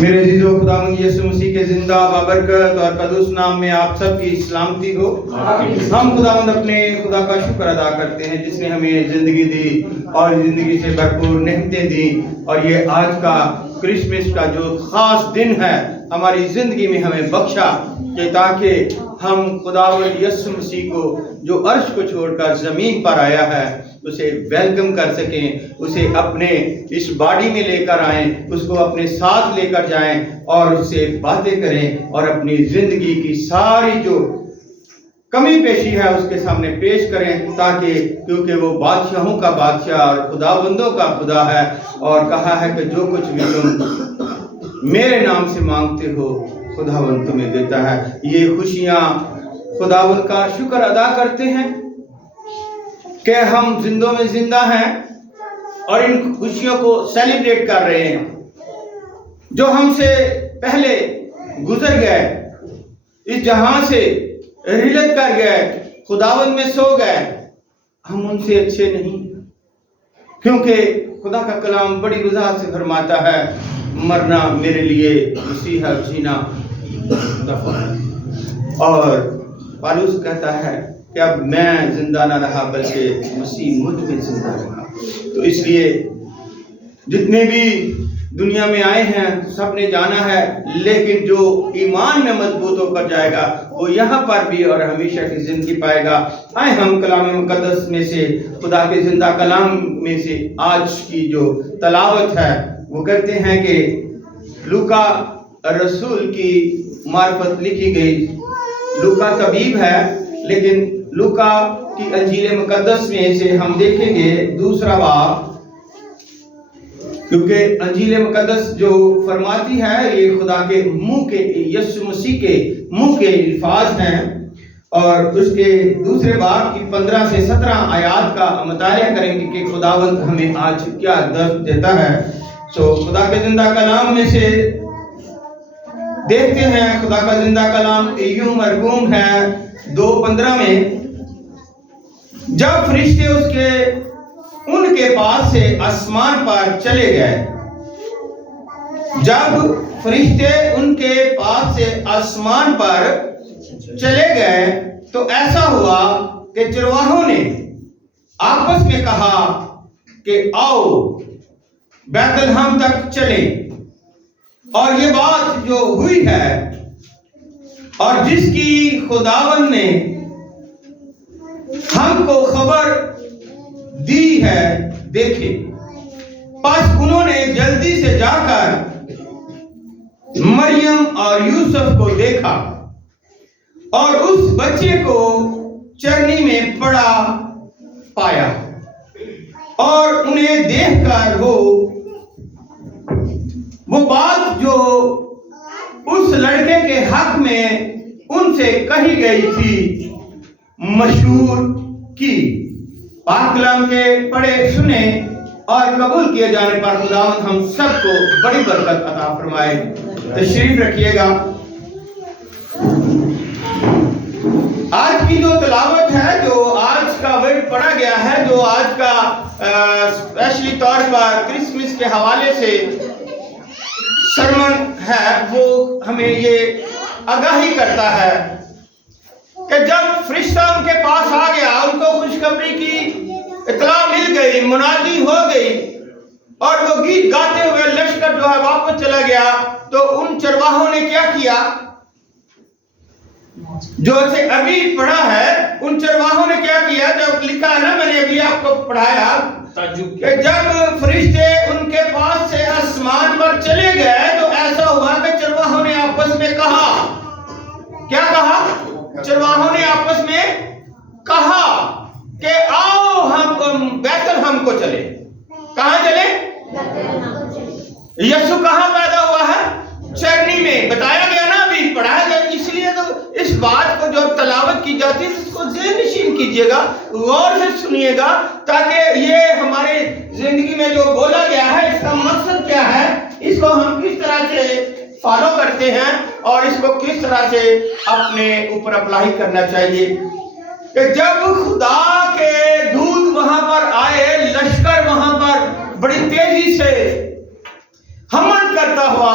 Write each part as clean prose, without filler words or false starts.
میرے عزیزو، خداوند یسوع مسیح کے زندہ بابرکت اور قدوس نام میں آپ سب کی سلامتی ہو۔ ہم خداوند اپنے خدا کا شکر ادا کرتے ہیں جس نے ہمیں زندگی دی اور زندگی سے بھرپور نعمتیں دی، اور یہ آج کا کرسمس کا جو خاص دن ہے ہماری زندگی میں ہمیں بخشا کہ تاکہ ہم خداوند یسوع مسیح کو جو عرش کو چھوڑ کر زمین پر آیا ہے اسے ویلکم کر سکیں، اسے اپنے اس باڈی میں لے کر آئیں، اس کو اپنے ساتھ لے کر جائیں اور اس سے باتیں کریں اور اپنی زندگی کی ساری جو کمی پیشی ہے اس کے سامنے پیش کریں، تاکہ کیونکہ وہ بادشاہوں کا بادشاہ اور خداوندوں کا خدا ہے، اور کہا ہے کہ جو کچھ بھی تم میرے نام سے مانگتے ہو خداوند تمہیں دیتا ہے۔ یہ خوشیاں خداوند کا شکر ادا کرتے ہیں کہ ہم زندوں میں زندہ ہیں اور ان خوشیوں کو سیلیبریٹ کر رہے ہیں۔ جو ہم سے پہلے گزر گئے، اس جہاں سے رحلت کر گئے، خداوند میں سو گئے، ہم ان سے اچھے نہیں، کیونکہ خدا کا کلام بڑی وضاحت سے فرماتا ہے مرنا میرے لیے مسیح ہے، جینا دفع ہے۔ اور پالوس کہتا ہے کہ اب میں زندہ نہ رہا بلکہ مسیح مجھ میں زندہ رہا۔ تو اس لیے جتنے بھی دنیا میں آئے ہیں سب نے جانا ہے، لیکن جو ایمان میں مضبوط ہو کر جائے گا وہ یہاں پر بھی اور ہمیشہ کی زندگی پائے گا۔ آئے ہم کلام مقدس میں سے، خدا کے زندہ کلام میں سے آج کی جو تلاوت ہے وہ کرتے ہیں کہ لوکا رسول کی معرفت لکھی گئی۔ لوکا طبیب ہے، لیکن لوکا کی انجیل مقدس میں سے ہم دیکھیں گے دوسرا باب، کیونکہ انجیل مقدس جو فرماتی ہے یہ خدا کے منہ کے، یسوع مسیح کے منہ کے الفاظ ہیں، اور اس کے دوسرے باب کی 15 سے 17 آیات کا مطالعہ کریں گے کہ خداوند ہمیں آج کیا درس دیتا ہے۔ سو خدا کے زندہ کلام میں سے دیکھتے ہیں، خدا کا زندہ کلام یوں مرقوم ہے 2:15 میں، جب فرشتے ان کے پاس سے آسمان پر چلے گئے، جب فرشتے ان کے پاس سے آسمان پر چلے گئے تو ایسا ہوا کہ چرواہوں نے آپس میں کہا کہ آؤ بیت لحم تک چلیں، اور یہ بات جو ہوئی ہے اور جس کی خداوند نے ہم کو خبر دی ہے دیکھے، پس انہوں نے جلدی سے جا کر مریم اور یوسف کو دیکھا اور اس بچے کو چرنی میں پڑا پایا، اور انہیں دیکھ کر وہ بات جو اس لڑکے کے حق میں ان سے کہی گئی تھی مشہور کی۔ پاک کلام کے پڑھے سنے اور قبول کیے جانے پر خداوند ہم سب کو بڑی برکت عطا فرمائے۔ تشریف رکھیے گا۔ آج کی جو تلاوت ہے، جو آج کا ورڈ پڑھا گیا ہے، جو آج کا اسپیشلی طور پر کرسمس کے حوالے سے سرمن ہے، وہ ہمیں یہ آگاہی کرتا ہے کہ جب فرشتہ ان کے پاس آ گیا، ان کو خوشخبری کی اطلاع مل گئی، منادی ہو گئی، اور وہ گیت گاتے ہوئے لشکر جو ہے واپس چلا گیا، تو ان چرواہوں نے کیا کیا؟ جو اسے ابھی پڑھا ہے، ان چرواہوں نے کیا کیا؟ جب لکھا ہے نا، میں نے ابھی آپ کو پڑھایا کہ جب فرشتے ان کے پاس سے آسمان پر چلے گئے تو ایسا ہوا کہ چرواہوں نے آپس میں کہا، کیا کہا؟ چرواہوں نے آپس میں کہا کہ آؤ ہم بیت لحم کو چلے۔ کہاں چلے؟ یسوع کہاں پیدا ہوا ہے؟ چرنی میں۔ بتایا گیا نا، ابھی پڑھایا گیا، اس لیے تو اس بات کو جو تلاوت کی جاتی ہے اس کو ذہن نشین کیجئے گا، غور سے سنیے گا، تاکہ یہ ہمارے زندگی میں جو بولا گیا ہے اس کا مقصد کیا ہے، اس کو ہم کس طرح سے فالو کرتے ہیں اور اس کو کس طرح سے اپنے اوپر اپلائی کرنا چاہیے۔ کہ جب خدا کے دودھ وہاں پر آئے، لشکر وہاں پر بڑی تیزی سے حمل کرتا ہوا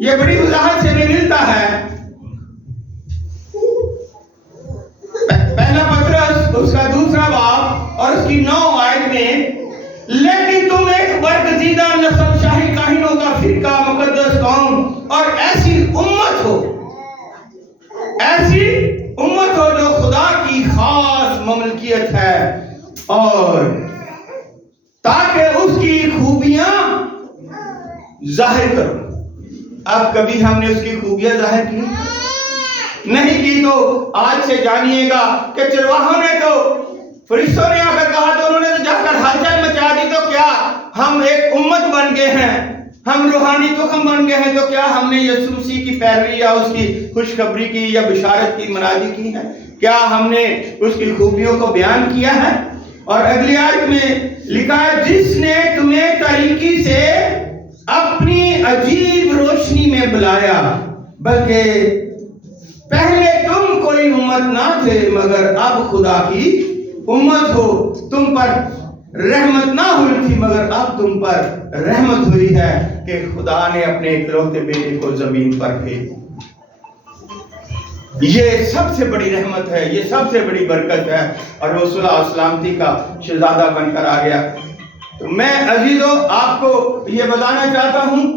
یہ بڑی وضاحت سے ہمیں ملتا ہے. پہلا پطرس اس کا دوسرا باب اور اس کی 9 آیت میں، لیکن تم ایک برگزیدہ نسل، شاہی کاہنوں کا فرقہ، مقدس قوم اور ایسی امت ہو جو خدا کی خاص مملکت ہے، اور تاکہ اس کی خوبیاں ظاہر کرو. اب کبھی ہم نے اس کی خوبیاں ظاہر کی نہیں کی، تو آج سے جانیے گا کہ چرواہوں نے تو، فرشتوں نے آ کر کہا تو انہوں نے تو جا کر ہلچل مچا دی، تو کیا ہم ایک امت بن گئے ہیں، ہم روحانی تخم بن گئے ہیں، تو کیا ہم نے یسوع مسیح کی پیروی یا اس کی خوشخبری کی یا بشارت کی منادی کی ہے؟ کیا ہم نے اس کی خوبیوں کو بیان کیا ہے؟ اور اگلی آیت میں لکھا ہے، جس نے تمہیں تاریکی سے اپنی عجیب روشنی میں بلایا، بلکہ پہلے تم کوئی امت نہ تھے مگر اب خدا کی امت ہو. تم پر رحمت نہ ہوئی تھی مگر اب تم پر رحمت ہوئی ہے کہ خدا نے اپنے اکلوتے بیٹے کو زمین پر بھیجا. یہ سب سے بڑی رحمت ہے، یہ سب سے بڑی برکت ہے، اور وہ صلح و سلامتی کا شہزادہ بن کر آ گیا. تو میں عزیزو آپ کو یہ بتانا چاہتا ہوں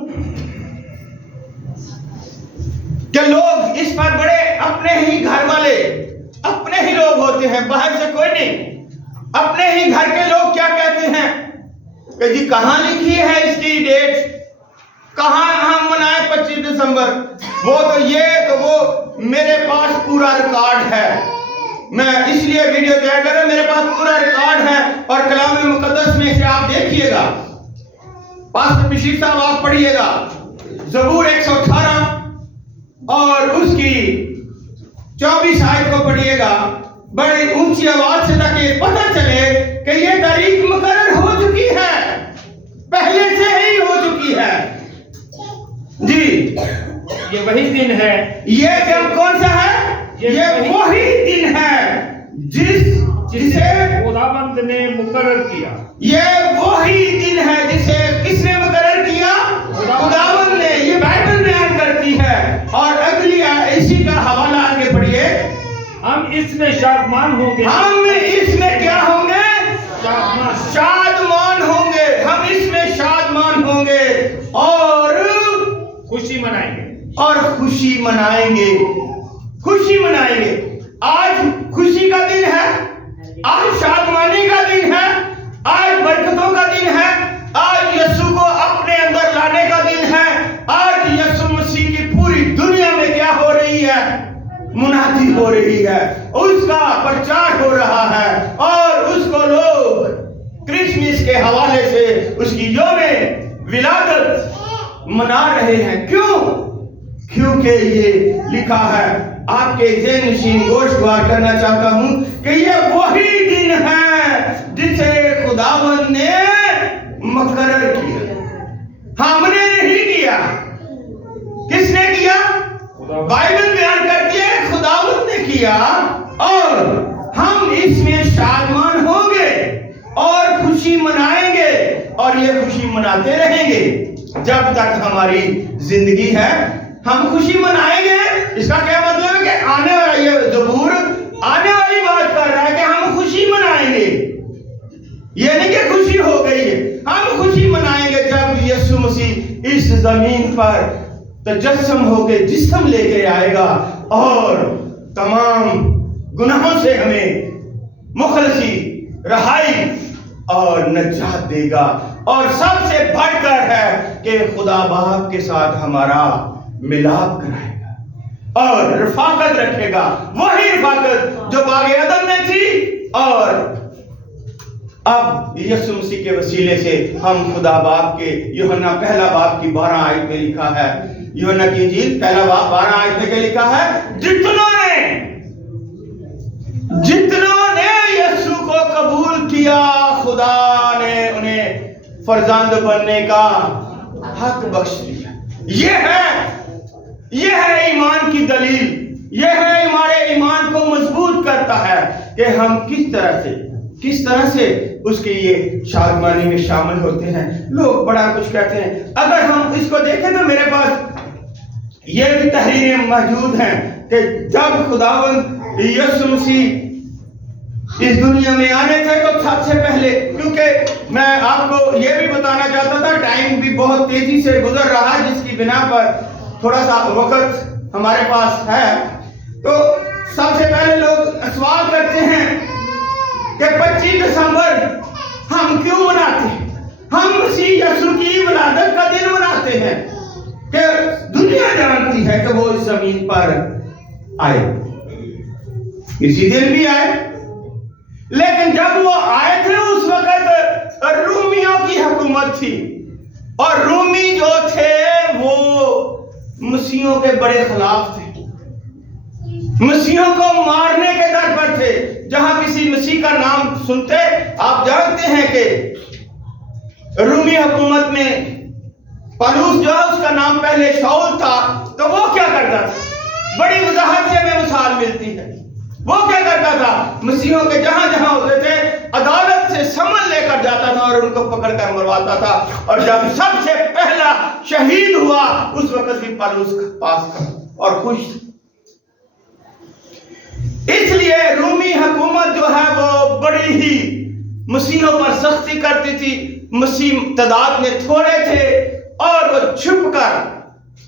کہ لوگ اس پر بڑے اپنے ہی گھر والے، اپنے ہی لوگ ہوتے ہیں، باہر سے کوئی نہیں. اپنے ہی گھر کے لوگ کیا کہتے ہیں کہ جی کہاں لکھی ہے اس کی ڈیٹ، کہاں ہم منائے 25 دسمبر، وہ تو یہ تو وہ، میرے پاس پورا ریکارڈ ہے. میں اس لیے ویڈیو تیار کر رہا ہوں، میرے پاس پورا ریکارڈ ہے، اور کلام مقدس میں سے آپ دیکھیے گا. پاسٹر بشیر صاحب آپ پڑھیے گا زبور 118 اور اس کی 24 آیت کو پڑھیے گا بڑی اونچی آواز سے، تاکہ پتہ چلے کہ یہ تاریخ مقرر ہو چکی ہے، پہلے سے ہی ہو چکی ہے. جی یہ وہی دن ہے، یہ جب کون سا ہے؟ یہ وہی دن ہے جسے خداوند نے مقرر کیا. یہ وہی دن ہے جسے کس نے مقرر کیا؟ خداوند نے. یہ بائبل بیان کرتی ہے. اور اگلی اسی کا حوالہ آگے پڑھیے. ہم اس میں شادمان ہوں گے. ہم اس میں کیا ہوں گے؟ شادمان ہوں گے. ہم اس میں شادمان ہوں گے اور خوشی منائیں گے. اور خوشی منائیں گے. خوشی منائیں گے. آج خوشی کا دن ہے، آج شادمانی کا دن ہے، آج برکتوں کا دن ہے، آج یسوع کو اپنے اندر لانے کا دن ہے. آج یسوع مسیح کی پوری دنیا میں کیا ہو رہی ہے؟ منادی ہو رہی ہے، اس کا پرچار ہو رہا ہے، اور اس کو لوگ کرسمس کے حوالے سے اس کی یوم ولادت منا رہے ہیں. کیوں؟ کیونکہ یہ لکھا ہے. آپ کے ذہن نشین گوشوار کرنا چاہتا ہوں کہ یہ وہی دن ہے جسے خداوند نے مقرر کیا. ہم نے نہیں کیا. کس نے کیا؟ بائبل بیان کرتی ہے خداوند نے کیا، اور ہم اس میں شادمان ہوں گے اور خوشی منائیں گے، اور یہ خوشی مناتے رہیں گے جب تک ہماری زندگی ہے. ہم خوشی منائیں گے. اس کا کیا مطلب ہے کہ آنے والا، یہ زبور آنے والی بات کر رہا ہے کہ ہم خوشی منائیں گے. یہ نہیں کہ خوشی ہو گئی ہے، ہم خوشی منائیں گے جب یسوع مسیح اس زمین پر تجسم ہو کے جسم لے کے آئے گا اور تمام گناہوں سے ہمیں مخلصی، رہائی اور نجات دے گا. اور سب سے بڑھ کر ہے کہ خدا باپ کے ساتھ ہمارا ملاپ کرائے گا اور رفاقت رکھے گا. وہی رفاقت جو باغ عدن میں تھی، اور اب یسوع مسیح کے وسیلے سے ہم خدا باپ کے، یوحنا پہلا باب کی 12 آیت میں لکھا ہے، یوحنا کی انجیل پہلا باب 12 آیت میں کیا لکھا ہے؟ جتنوں نے یسوع کو قبول کیا، خدا نے انہیں فرزند بننے کا حق بخش دیا. یہ ہے ایمان کی دلیل. یہ ہے ہمارے ایمان کو مضبوط کرتا ہے کہ ہم کس طرح سے اس کے یہ شادمانی میں شامل ہوتے ہیں. لوگ بڑا کچھ کہتے ہیں. اگر ہم اس کو دیکھیں تو میرے پاس یہ بھی تحریریں موجود ہیں کہ جب خداوند یسوع مسیح اس دنیا میں آنے تھے تو سب سے پہلے، کیونکہ میں آپ کو یہ بھی بتانا چاہتا تھا ٹائم بھی بہت تیزی سے گزر رہا ہے، جس کی بنا پر تھوڑا سا وقت ہمارے پاس ہے، تو سب سے پہلے لوگ سوال کرتے ہیں کہ 25 دسمبر ہم کیوں مناتے ہیں؟ ہم مسیح یسوع کی ولادت کا دن مناتے ہیں کہ دنیا جانتی ہے کہ وہ اس زمین پر آئے، اسی دن بھی آئے، لیکن جب وہ آئے تھے اس وقت رومیوں کی حکومت تھی، اور رومی جو تھے وہ مسیحوں کے بڑے خلاف تھے، مسیحوں کو مارنے کے در پر تھے۔ جہاں کسی مسیح کا نام سنتے، آپ جانتے ہیں کہ رومی حکومت میں پالوس جو ہے اس کا نام پہلے شاؤل تھا، تو وہ کیا کرتا تھا؟ بڑی وضاحت سے ہمیں مثال ملتی ہے۔ وہ کیا کرتا تھا؟ مسیحوں کے جہاں جہاں ہوتے تھے عدالت سے سمن لے کر جاتا تھا اور ان کو پکڑ کر مرواتا تھا، اور جب سب سے پہلا شہید ہوا اس وقت بھی پالوس پاس تھا اور خوش تھا۔ اس لیے رومی حکومت جو ہے وہ بڑی ہی مسیحوں پر سختی کرتی تھی۔ مسیح تعداد میں تھوڑے تھے اور وہ چھپ کر،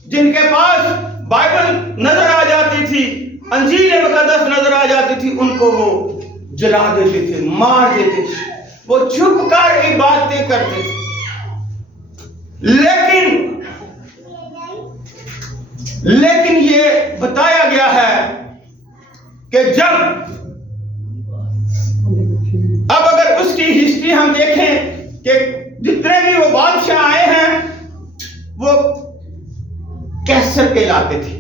جن کے پاس بائبل نظر آ جاتی تھی، انجیل مقدس نظر آ جاتی تھی، ان کو وہ جلا دیتے تھے، مار دیتے تھے، وہ چھپ کر عبادتیں کرتے تھے۔ لیکن یہ بتایا گیا ہے کہ جب اب اگر اس کی ہسٹری ہم دیکھیں کہ جتنے بھی وہ بادشاہ آئے ہیں وہ کیسر کہلاتے تھے۔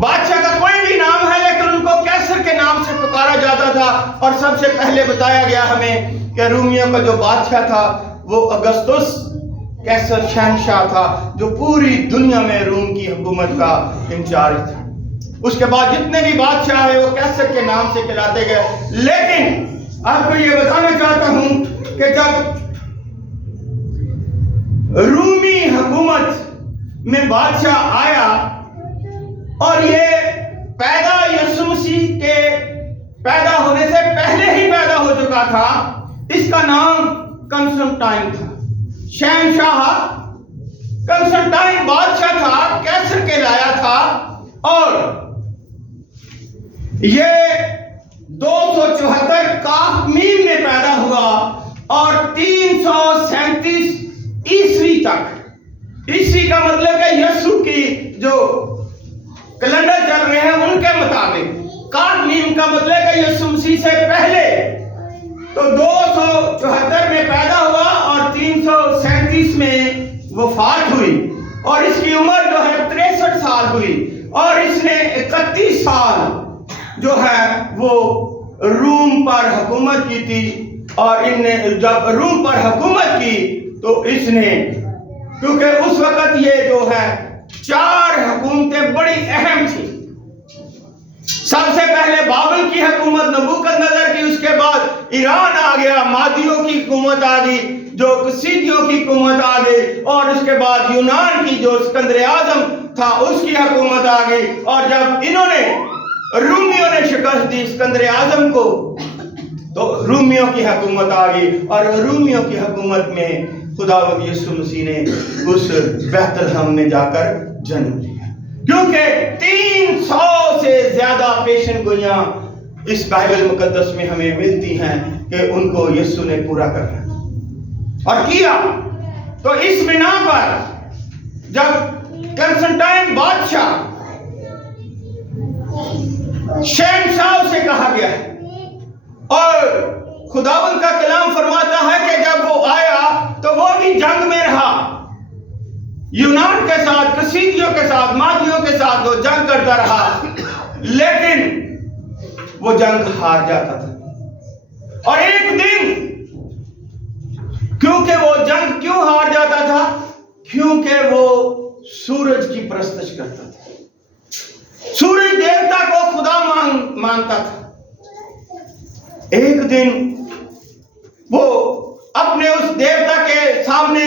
بادشاہ کا کوئی بھی نام ہے لیکن ان کو کیسر کے نام سے پکارا جاتا تھا، اور سب سے پہلے بتایا گیا ہمیں کہ رومیوں کا جو بادشاہ تھا وہ اگستس کیسر شہنشاہ تھا، جو پوری دنیا میں روم کی حکومت کا انچارج تھا۔ اس کے بعد جتنے بھی بادشاہ ہیں وہ کیسر کے نام سے کہلاتے گئے۔ لیکن آپ کو یہ بتانا چاہتا ہوں کہ جب رومی حکومت میں بادشاہ آیا اور یہ پیدا یسوع مسیح کے پیدا ہونے سے پہلے ہی پیدا ہو چکا تھا، اس کا نام کنسٹنٹائن تھا، شہنشاہ کنسٹنٹائن بادشاہ تھا، کیسر کہلایا تھا، اور یہ 274 کاف میم میں پیدا ہوا اور 337 عیسوی تک، عیسوی کا مطلب ہے یسوع کی جو کیلنڈر چل رہے ہیں ان کے مطابق، کاف میم کا مطلب ہے یسوع مسیح سے پہلے، تو 274 میں پیدا ہوا اور 337 میں وفات ہوئی، اور اس کی عمر جو ہے 63 سال ہوئی، اور اس نے 31 سال جو ہے وہ روم پر حکومت کی تھی۔ اور ان نے جب روم پر حکومت کی تو اس نے، کیونکہ اس وقت یہ جو ہے 4 حکومتیں بڑی اہم تھیں۔ سب سے پہلے بابل کی حکومت نبوکدنضر کی، اس کے بعد ایران آ گیا، مادیوں کی حکومت آ گئی، جو کسیدیوں کی حکومت آ گئی، اور اس کے بعد یونان کی جو اسکندر اعظم تھا اس کی حکومت آ گئی، اور جب انہوں نے رومیوں نے شکست دی اسکندر اعظم کو تو رومیوں کی حکومت آ گئی، اور رومیوں کی حکومت میں خداوند یسوع مسیح نے اس بیت لحم میں جا کر جنم لیا، کیونکہ 300 سے زیادہ پیشن گوئیاں اس بائبل مقدس میں ہمیں ملتی ہیں کہ ان کو یسوع نے پورا کرنا اور کیا۔ تو اس بنا پر جب کنسٹنٹائن بادشاہ شہنشاہ سے کہا گیا ہے، اور خداوند کا کلام فرماتا ہے کہ جب وہ آیا تو وہ بھی جنگ میں رہا، یونان کے ساتھ، کسیدیوں کے ساتھ، مادیوں کے ساتھ وہ جنگ کرتا رہا، لیکن وہ جنگ ہار جاتا تھا۔ اور ایک دن، کیونکہ وہ جنگ کیوں ہار جاتا تھا؟ کیونکہ وہ سورج کی پرستش کرتا تھا، سورج دیوتا کو خدا مانتا تھا۔ ایک دن وہ اپنے اس دیوتا کے سامنے